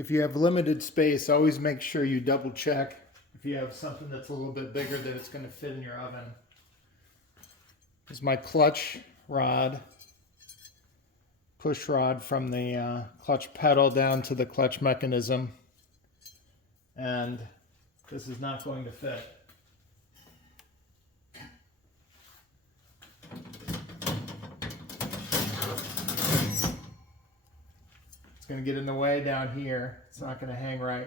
if you have limited space, always make sure you double check if you have something that's a little bit bigger that it's going to fit in your oven. This is my clutch rod, push rod from the clutch pedal down to the clutch mechanism, and this is not going to fit. It's going to get in the way down here. It's not going to hang right.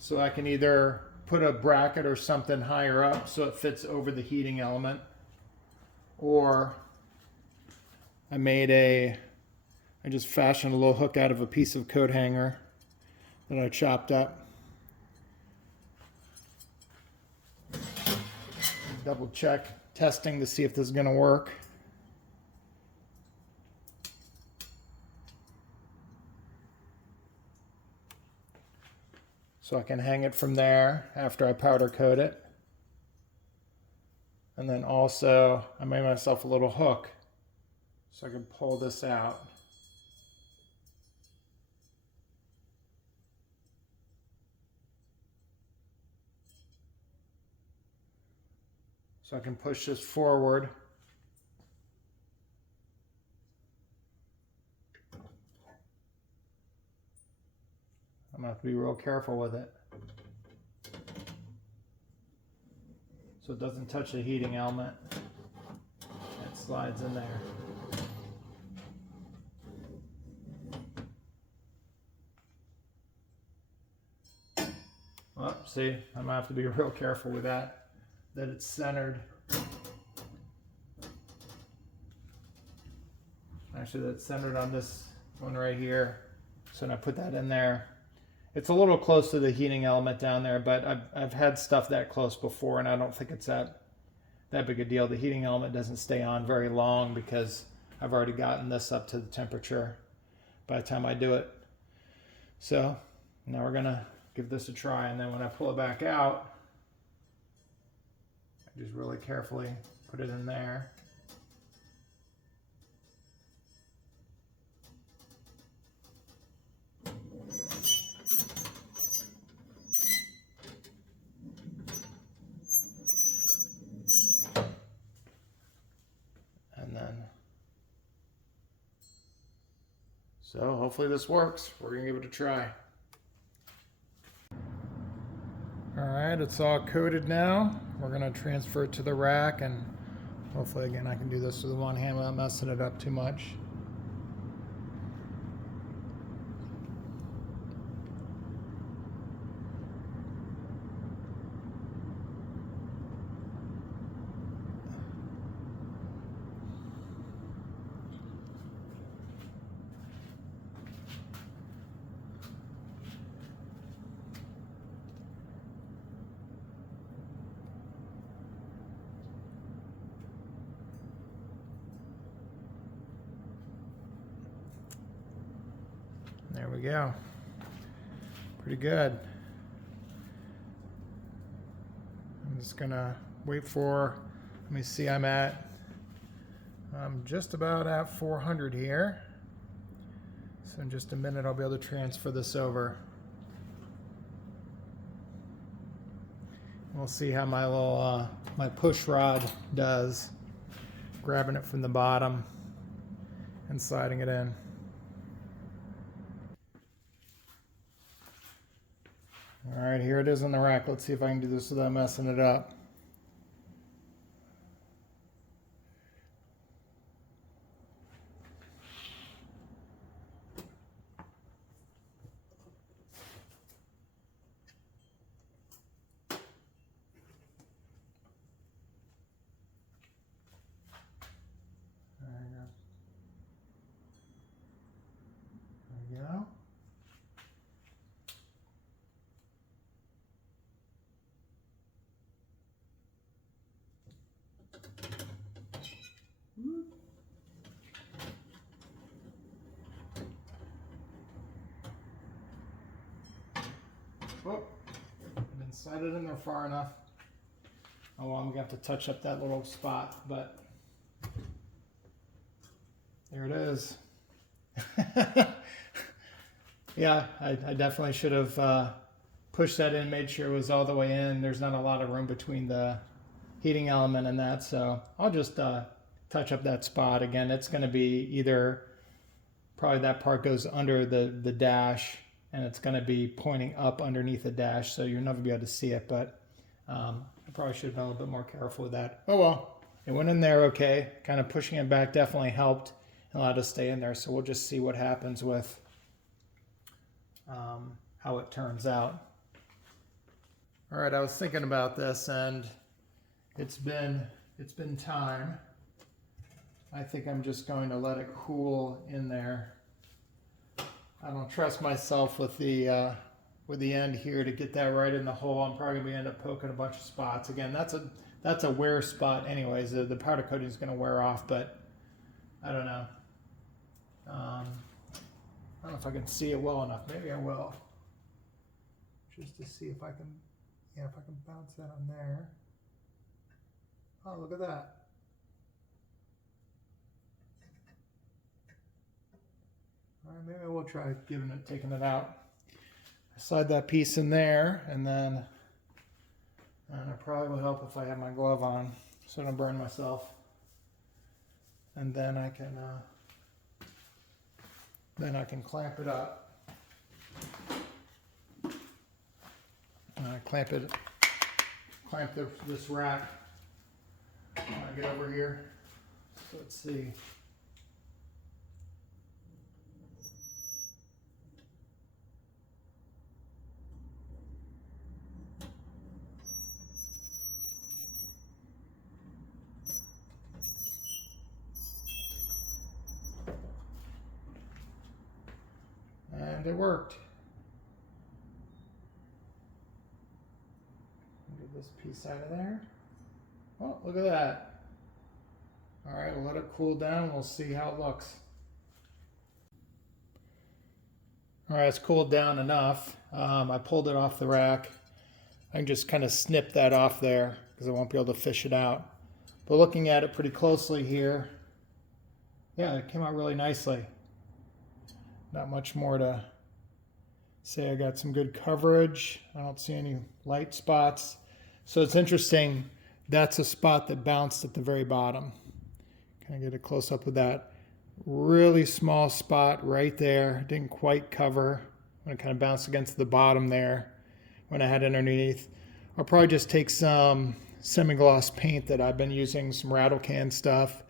So I can either put a bracket or something higher up so it fits over the heating element, or I just fashioned a little hook out of a piece of coat hanger that I chopped up. Double check, testing to see if this is going to work. So I can hang it from there after I powder coat it. And then also I made myself a little hook so I can pull this out. So I can push this forward. I'm gonna have to be real careful with it so it doesn't touch the heating element. It slides in there. Well, see, I'm gonna have to be real careful with that it's centered. Actually, that's centered on this one right here. So when I put that in there, it's a little close to the heating element down there, but I've had stuff that close before, and I don't think it's that big a deal. The heating element doesn't stay on very long because I've already gotten this up to the temperature by the time I do it. So now we're gonna give this a try, and then when I pull it back out, I just really carefully put it in there. And then, so hopefully this works. We're gonna give it a try. All right, it's all coated now. We're gonna transfer it to the rack, and hopefully again I can do this with one hand without messing it up too much. There we go. Pretty good. I'm just gonna wait for, let me see, I'm just about at 400 here. So in just a minute I'll be able to transfer this over. We'll see how my little, my push rod does, grabbing it from the bottom and sliding it in. All right, here it is on the rack. Let's see if I can do this without messing it up. There we go. Oh, didn't slide it in there far enough. Oh, well, I'm gonna have to touch up that little spot, but there it is. Yeah, I definitely should have pushed that in, made sure it was all the way in. There's not a lot of room between the heating element and that, so I'll just touch up that spot. Again, it's going to be either probably that part goes under the dash, and it's going to be pointing up underneath the dash, so you'll never be able to see it, but I probably should have been a little bit more careful with that. Oh well, it went in there okay. Kind of pushing it back definitely helped and allowed it to stay in there, so we'll just see what happens with how it turns out. All right, I was thinking about this, and it's been time. I think I'm just going to let it cool in there. I don't trust myself with the end here to get that right in the hole. I'm probably gonna end up poking a bunch of spots. Again, that's a wear spot anyways. The powder coating is gonna wear off, but I don't know. I don't know if I can see it well enough. Maybe I will. Just to see if I can, yeah, if I can bounce that on there. Oh, look at that. All right, maybe I will try taking it out. Slide that piece in there, and then it probably will help if I have my glove on so I don't burn myself. And then I can clamp it up. Clamp this rack when I get over here. So let's see. And it worked. Get this piece out of there. Oh, look at that. All right, we'll let it cool down. We'll see how it looks. All right, it's cooled down enough. I pulled it off the rack. I can just kind of snip that off there because I won't be able to fish it out. But looking at it pretty closely here, yeah, it came out really nicely. Not much more to say. I got some good coverage. I don't see any light spots. So it's interesting. That's a spot that bounced at the very bottom. Kind of get a close up with that. Really small spot right there. Didn't quite cover when it kind of bounced against the bottom there when I had it underneath. I'll probably just take some semi-gloss paint that I've been using, some rattle can stuff,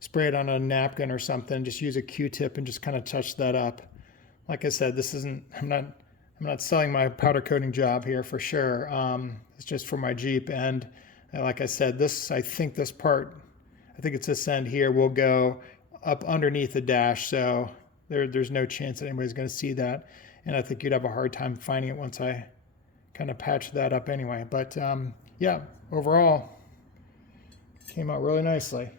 spray it on a napkin or something, just use a Q-tip and just kind of touch that up. Like I said, this isn't, I'm not selling my powder coating job here for sure. It's just for my Jeep. And like I said, I think this part, I think it's this end here, will go up underneath the dash. So there's no chance that anybody's going to see that. And I think you'd have a hard time finding it once I kind of patch that up anyway. But yeah, overall, came out really nicely.